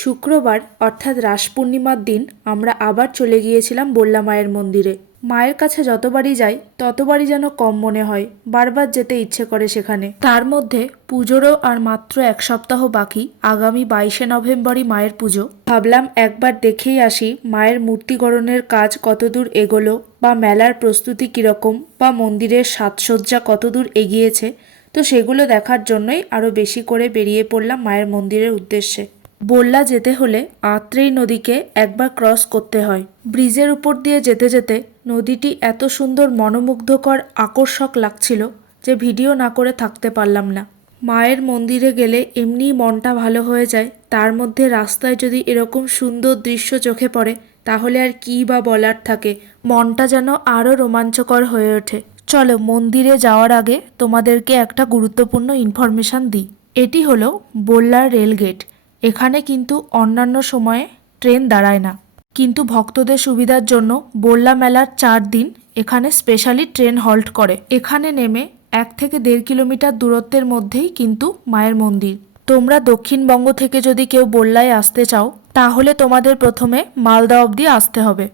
শুক্রবার অর্থাৎ রাস পূর্ণিমার দিন আমরা আবার চলে গিয়েছিলাম বল্লা মায়ের মন্দিরে। মায়ের কাছে যতবারই যাই ততবারই যেন কম মনে হয়, বারবার যেতে ইচ্ছে করে সেখানে। তার মধ্যে পুজোরও আর মাত্র এক সপ্তাহ বাকি, আগামী 22শে নভেম্বরই মায়ের পুজো। ভাবলাম একবার দেখেই আসি মায়ের মূর্তি গড়নের কাজ কতদূর এগোলো, বা মেলার প্রস্তুতি কীরকম, বা মন্দিরের সাজসজ্জা কতদূর এগিয়েছে। তো সেগুলো দেখার জন্যই আরও বেশি করে বেরিয়ে পড়লাম মায়ের মন্দিরের উদ্দেশ্যে। বল্লা যেতে হলে আত্রেই নদীকে একবার ক্রস করতে হয়। ব্রিজের উপর দিয়ে যেতে যেতে নদীটি এত সুন্দর মনোমুগ্ধকর আকর্ষক লাগছিল যে ভিডিও না করে থাকতে পারলাম না। মায়ের মন্দিরে গেলে এমনিই মনটা ভালো হয়ে যায়, তার মধ্যে রাস্তায় যদি এরকম সুন্দর দৃশ্য চোখে পড়ে তাহলে আর কী বা বলার থাকে, মনটা যেন আরও রোমাঞ্চকর হয়ে ওঠে। চলো মন্দিরে যাওয়ার আগে তোমাদেরকে একটা গুরুত্বপূর্ণ ইনফরমেশান দিই। এটি হলো বল্লার রেলগেট। এখানে কিন্তু অন্যান্য সময়ে ট্রেন দাঁড়ায় না, কিন্তু ভক্তদের সুবিধার জন্য বল্লা মেলার 4 দিন এখানে স্পেশালি ট্রেন হল্ট করে। এখানে নেমে 1 থেকে 1.5 কিলোমিটার দূরত্বের মধ্যেই কিন্তু মায়ের মন্দির। তোমরা দক্ষিণবঙ্গ থেকে যদি কেউ বল্লায় আসতে চাও তাহলে তোমাদের প্রথমে মালদা অবধি আসতে হবে।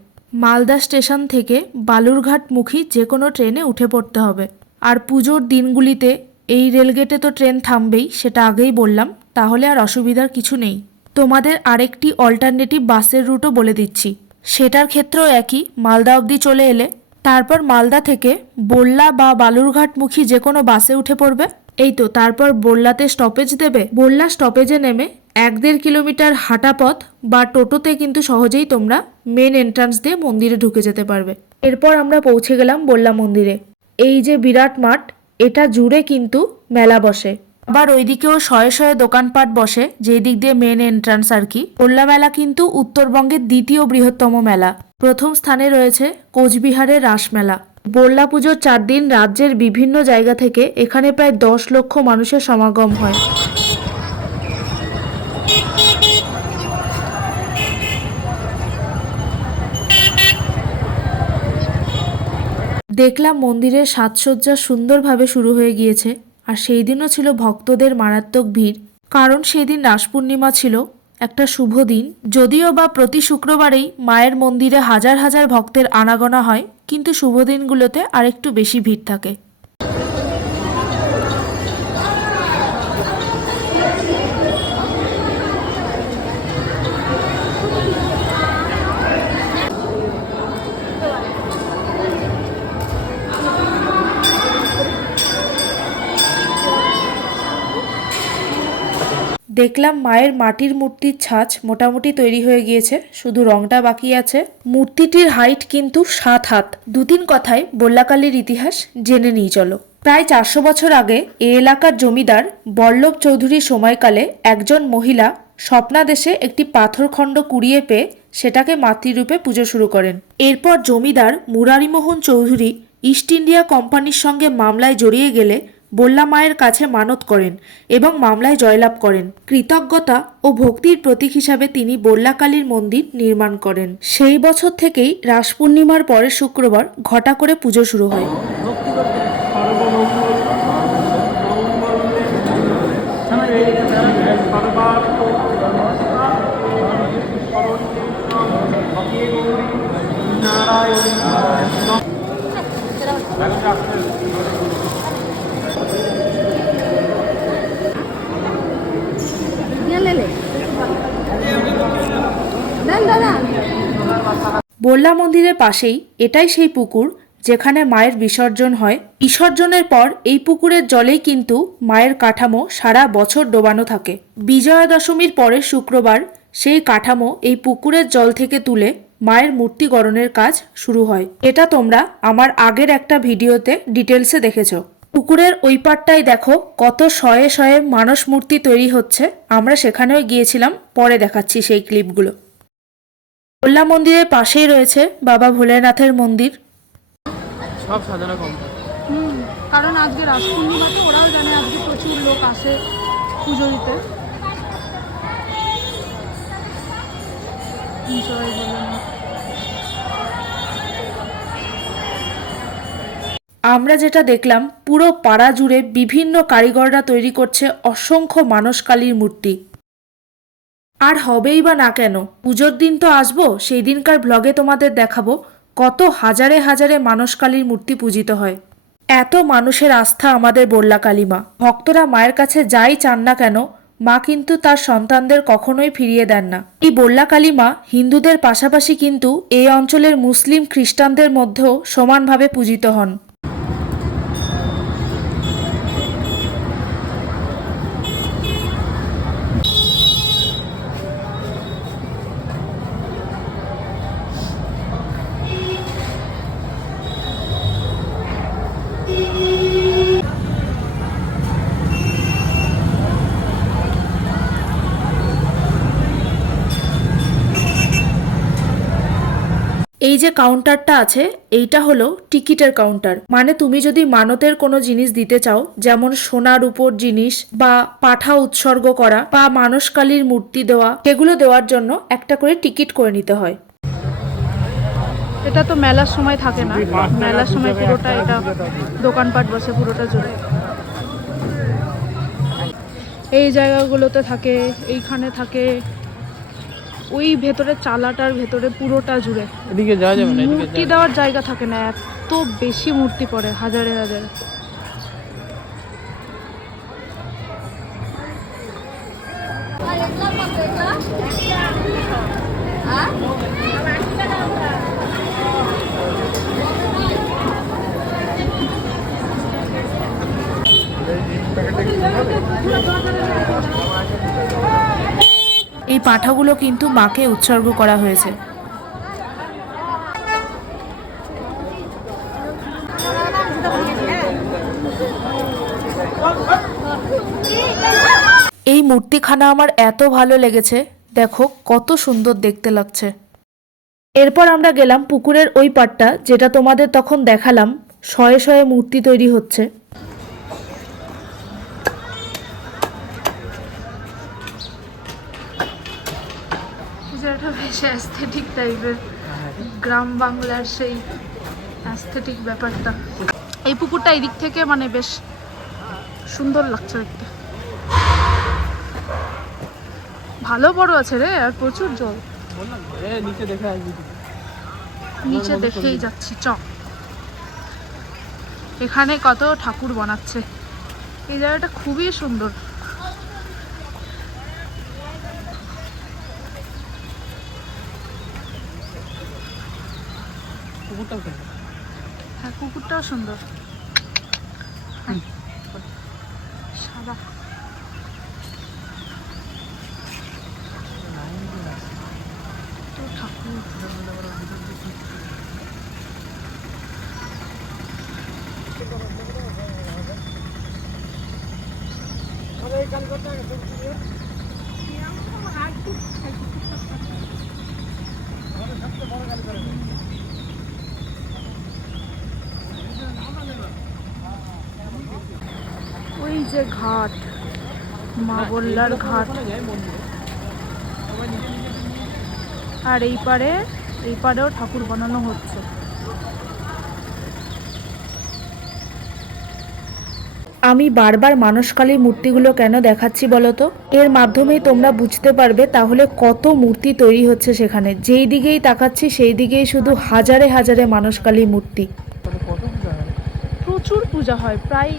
মালদা স্টেশন থেকে বালুরঘাটমুখী যে কোনো ট্রেনে উঠে পড়তে হবে। আর পুজোর দিনগুলিতে এই রেলগেটে তো ট্রেন থামবেই, সেটা আগেই বললাম, তাহলে আর অসুবিধার কিছু নেই। তোমাদের আরেকটি অল্টারনেটিভ বাসের রুটও বলে দিচ্ছি, সেটার ক্ষেত্রেও একই। মালদা অবধি চলে এলে তারপর মালদা থেকে বল্লা বা বালুরঘাটমুখী যে কোনো বাসে উঠে পড়বে। এই তো, তারপর বল্লাতে স্টপেজ দেবে। বল্লা স্টপেজে নেমে 1-1.5 কিলোমিটার হাঁটা পথ বা টোটোতে কিন্তু সহজেই তোমরা মেন এন্ট্রান্স দিয়ে মন্দিরে ঢুকে যেতে পারবে। এরপর আমরা পৌঁছে গেলাম বল্লা মন্দিরে। এই যে বিরাট মাঠ, এটা জুড়ে কিন্তু মেলা বসে। আবার ওইদিকেও শয়ে শয়ে দোকানপাট বসে, যেই দিক দিয়ে মেন এন্ট্রান্স আর কি। বল্লা মেলা কিন্তু উত্তরবঙ্গের দ্বিতীয় বৃহত্তম মেলা। প্রথম স্থানে রয়েছে কোচবিহারের রাসমেলা। বল্লা পুজোর 4 দিন রাজ্যের বিভিন্ন জায়গা থেকে এখানে প্রায় 10 লক্ষ মানুষের সমাগম হয়। দেখলাম মন্দিরের সাজসজ্জা সুন্দরভাবে শুরু হয়ে গিয়েছে, আর সেই দিনও ছিল ভক্তদের মারাত্মক ভিড়, কারণ সেই দিন রাস পূর্ণিমা ছিল, একটা শুভ দিন। যদিও বা প্রতি শুক্রবারেই মায়ের মন্দিরে হাজার হাজার ভক্তের আনাগোনা হয়, কিন্তু শুভ দিনগুলোতে আরেকটু বেশি ভিড় থাকে। দেখলাম মায়ের মাটির মূর্তির ছাঁচ মোটামুটি তৈরি হয়ে গিয়েছে, শুধু রংটা বাকি আছে। মূর্তিটির হাইট কিন্তু 7 হাত। 2-3 কথায় বল্লাকালীর ইতিহাস জেনে নিই চলো। প্রায় 400 বছর আগে এ এলাকার জমিদার বল্লভ চৌধুরীর সময়কালে একজন মহিলা স্বপ্নাদেশে একটি পাথরখণ্ড কুড়িয়ে পেয়ে সেটাকে মাতৃরূপে পুজো শুরু করেন। এরপর জমিদার মুরারিমোহন চৌধুরী ইস্ট ইন্ডিয়া কোম্পানির সঙ্গে মামলায় জড়িয়ে গেলে বল্লা মায়ের কাছে মানত করেন এবং মামলায় জয়লাভ করেন। কৃতজ্ঞতা ও ভক্তির প্রতীক হিসাবে তিনি বল্লাকালীর মন্দির নির্মাণ করেন। সেই বছর থেকেই রাস পূর্ণিমার পরের শুক্রবার ঘটা করে পুজো শুরু হয়। বল্লা মন্দিরের পাশেই এটাই সেই পুকুর যেখানে মায়ের বিসর্জন হয়। বিসর্জনের পর এই পুকুরের জলেই কিন্তু মায়ের কাঠামো সারা বছর ডোবানো থাকে। বিজয়া দশমীর পরের শুক্রবার সেই কাঠামো এই পুকুরের জল থেকে তুলে মায়ের মূর্তি গড়নের কাজ শুরু হয়। এটা তোমরা আমার আগের একটা ভিডিওতে ডিটেলসে দেখেছো। পুকুরের ওই পাটটায় দেখো কত শয়ে শয়ে মানস মূর্তি তৈরি হচ্ছে। আমরা সেখানেও গিয়েছিলাম, পরে দেখাচ্ছি সেই ক্লিপগুলো। বল্লা মন্দিরের পাশেই রয়েছে বাবা ভোলেনাথের মন্দির। সব সাজানো কমপ্লিট। কারণ আজকে রাস পূর্ণিমাতে ওরাও জানে আজকে প্রচুর লোক আসে পুজো দিতে। আমরা যেটা দেখলাম, পুরো পাড়া জুড়ে বিভিন্ন কারিগররা তৈরি করছে অসংখ্য মানসকালীর মূর্তি। আর হবেই বা না কেন, পুজোর দিন তো আসবো, সেই দিনকার ব্লগে তোমাদের দেখাবো কত হাজারে হাজারে মানসকালীর মূর্তি পূজিত হয়। এত মানুষের আস্থা আমাদের বল্লা কালী মা। ভক্তরা মায়ের কাছে যাই চান না কেন, মা কিন্তু তার সন্তানদের কখনোই ফিরিয়ে দেন না। এই বল্লা কালী মা হিন্দুদের পাশাপাশি কিন্তু এই অঞ্চলের মুসলিম খ্রিস্টানদের মধ্যেও সমানভাবে পূজিত হন। এই যে কাউন্টারটা আছে, এইটা হলো টিকিটের কাউন্টার। মানে তুমি যদি মানতের কোনো জিনিস দিতে চাও, যেমন সোনার উপর জিনিস বা পাঠা উৎসর্গ করা বা মানসকালীর মূর্তি দেওয়া, সেগুলো দেওয়ার জন্য একটা করে টিকিট করে নিতে হয়। এটা তো মেলার সময় থাকে না, মেলার সময় পুরোটা এটা দোকানপাট বসে পুরোটা জুড়ে। এই জায়গাগুলোতে থাকে, এইখানে থাকে, ওই ভেতরে চালাটার ভেতরে পুরোটা জুড়ে। এদিকে যাওয়া যাবে না, মূর্তি দেওয়ার জায়গা থাকে না, এত বেশি মূর্তি পড়ে, হাজারে হাজারে। এই পাঠাগুলো কিন্তু মাকে উৎসর্গ করা হয়েছে। এই মূর্তিখানা আমার এত ভালো লেগেছে, দেখো কত সুন্দর দেখতে লাগছে। এরপর আমরা গেলাম পুকুরের ওই পাড়টা, যেটা তোমাদের তখন দেখালাম শয়ে শয়ে মূর্তি তৈরি হচ্ছে। এটা বেশ অ্যাস্থেটিক টাইপের, গ্রাম বাংলার সেই অ্যাস্থেটিক ব্যাপারটা। এই পুকুরটা এই দিক থেকে মানে বেশ সুন্দর লাগছে দেখতে, ভালো বড় আছে রে, আর প্রচুর জল। নিচে দেখে আসবি, নিচে দেখেই যাচ্ছি চ। এখানে কত ঠাকুর বানাচ্ছে, এই জায়গাটা খুবই সুন্দর। হ্যাঁ, কুকুরটাও সুন্দর, সাদা। তো ঠাকুর ওই যে ঘাট, মা বল্লার ঘাট। আর এই পাড়েও ঠাকুর বানানো হচ্ছে। আমি বারবার মানসকালীর মূর্তিগুলো কেন দেখাচ্ছি বলো তো, এর মাধ্যমেই তোমরা বুঝতে পারবে তাহলে কত মূর্তি তৈরি হচ্ছে সেখানে। যেই দিকেই তাকাচ্ছি সেই দিকেই শুধু হাজারে হাজারে মানসকালীর মূর্তি। প্রচুর পূজা হয়, প্রায়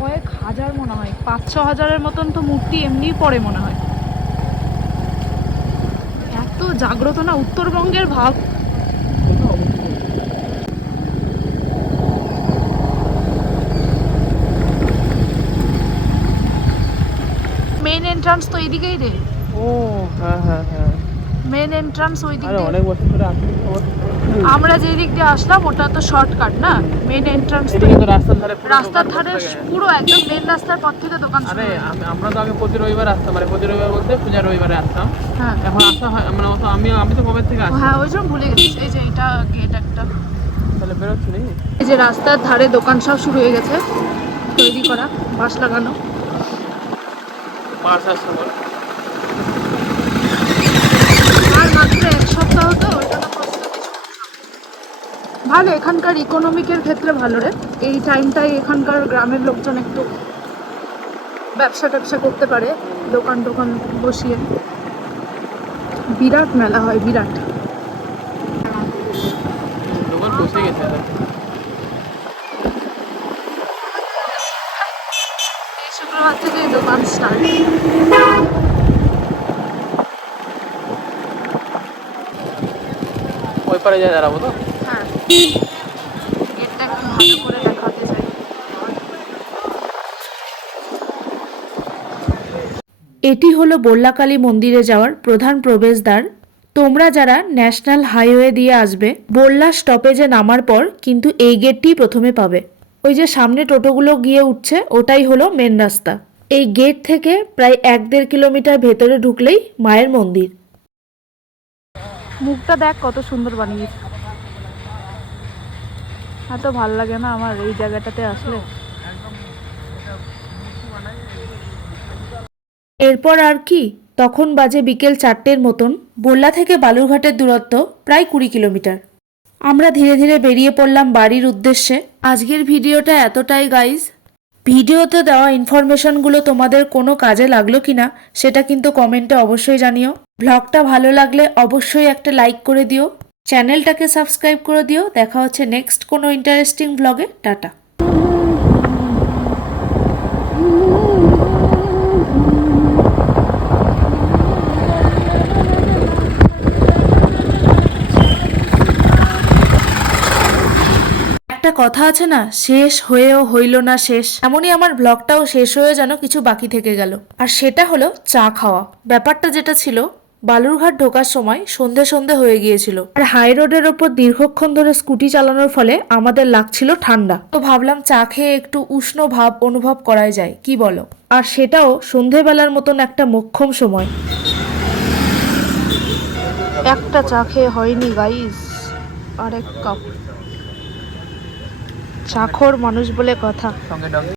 কয়েক হাজার মনে হয়, 5-6 হাজারের মতন তো মূর্তি এমনিই পড়ে মনে হয়। এত জাগ্রত না উত্তরবঙ্গের ভাব। মেইন এন্ট্রান্স তো এইদিকেই রে। ও হ্যাঁ হ্যাঁ হ্যাঁ, মেইন এন্ট্রান্স ওই দিক আরে দিয়ে। অনেক বছর ধরে আসছি। আমরা যেই দিক দিয়ে আসলাম ওটা তো শর্টকাট না, মেইন এন্ট্রান্স তো এদিকে তো রাস্তার ধারে, রাস্তার ধারে পুরো একদম মেইন রাস্তার পর থেকে দোকান শুরু আরে হয়ে যায়। আমরা তো আগে প্রতি রবিবার আসতাম, মানে প্রতি রবিবার বলতে পূজার রবিবারে আসতাম। হ্যাঁ এখন আসা হয় মানে অত আমি তো কবে থেকে আসি, হ্যাঁ, ওই জন্য ভুলে গেছিস। এই যে এটা গেট একটা, তাহলে বেরোচ্ছি নাকি? এই যে রাস্তার ধারে দোকান সব শুরু হয়ে গেছে তৈরি করা, বাঁশ লাগানো। মার্চ আসছে বল। আর মাত্র 1 সপ্তাহ তো, ওই জন্য প্রস্তুতি চলছে। ভালো, এখানকার ইকোনমিকের ক্ষেত্রে ভালো রে। এই টাইমটাই এখানকার গ্রামের লোকজন একটু ব্যবসা ট্যাবসা করতে পারে, দোকান টোকান বসিয়ে। বিরাট মেলা হয়, বিরাট। দোকান বসে গেছে দাদা। এই শুক্রবার থেকে দোকান স্টার্ট। ওই পারে যা দাঁড়াবো তো। হ্যাঁ, গেটটা একটু ভালো করে দেখাতে চাই। এটি হলো বল্লাকালী মন্দিরে যাওয়ার প্রধান প্রবেশদ্বার। তোমরা যারা ন্যাশনাল হাইওয়ে দিয়ে আসবে, বল্লা স্টপেজে নামার পর কিন্তু এই গেটটি প্রথমে পাবে। ওই যে সামনে টোটোগুলো গিয়ে উঠছে, ওটাই হলো মেন রাস্তা। এই গেট থেকে প্রায় 1-1.5 কিলোমিটার ভেতরে ঢুকলেই মায়ের মন্দির। মুখটা দেখ কত সুন্দর বানিয়েছে। এত ভাল লাগে না আমার এই জায়গাটাতে আসলে। এরপর আর কি, তখন বাজে বিকেল 4টের মতন। বল্লা থেকে বালুরঘাটের দূরত্ব প্রায় 20 কিলোমিটার। আমরা ধীরে ধীরে বেরিয়ে পড়লাম বাড়ির উদ্দেশ্যে। আজকের ভিডিওটা এতটাই গাইজ। ভিডিওতে দেওয়া ইনফরমেশনগুলো তোমাদের কোনো কাজে লাগলো কিনা সেটা কিন্তু কমেন্টে অবশ্যই জানিও। ব্লগটা ভালো লাগলে অবশ্যই একটা লাইক করে দিও, চ্যানেলটাকে সাবস্ক্রাইব করে দিও। দেখা হচ্ছে নেক্সট কোনো ইন্টারেস্টিং ব্লগে। টাটা। একটা কথা আছে না, শেষ হয়েও হইল না শেষ। এমনই আমার ব্লগটাও শেষ হয়ে যেন কিছু বাকি থেকে গেল। আর সেটা হলো চা খাওয়া। ব্যাপারটা যেটা ছিল, বালুরঘাট ঢোকার সময় সন্ধে সন্ধে হয়ে গিয়েছিল, আর হাই রোডের ওপর দীর্ঘক্ষণ ধরে স্কুটি চালানোর ফলে আমাদের লাগছিল ঠান্ডা। তো ভাবলাম চা খেয়ে একটু উষ্ণ ভাব অনুভব করাই যায়, কি বলো? আর সেটাও সন্ধেবেলার মতন একটা মোক্ষম সময়। একটা চা খেয়ে হয়নি গাইস, আরেক কাপ। চাখর মানুষ বলে কথা। সঙ্গে ডগ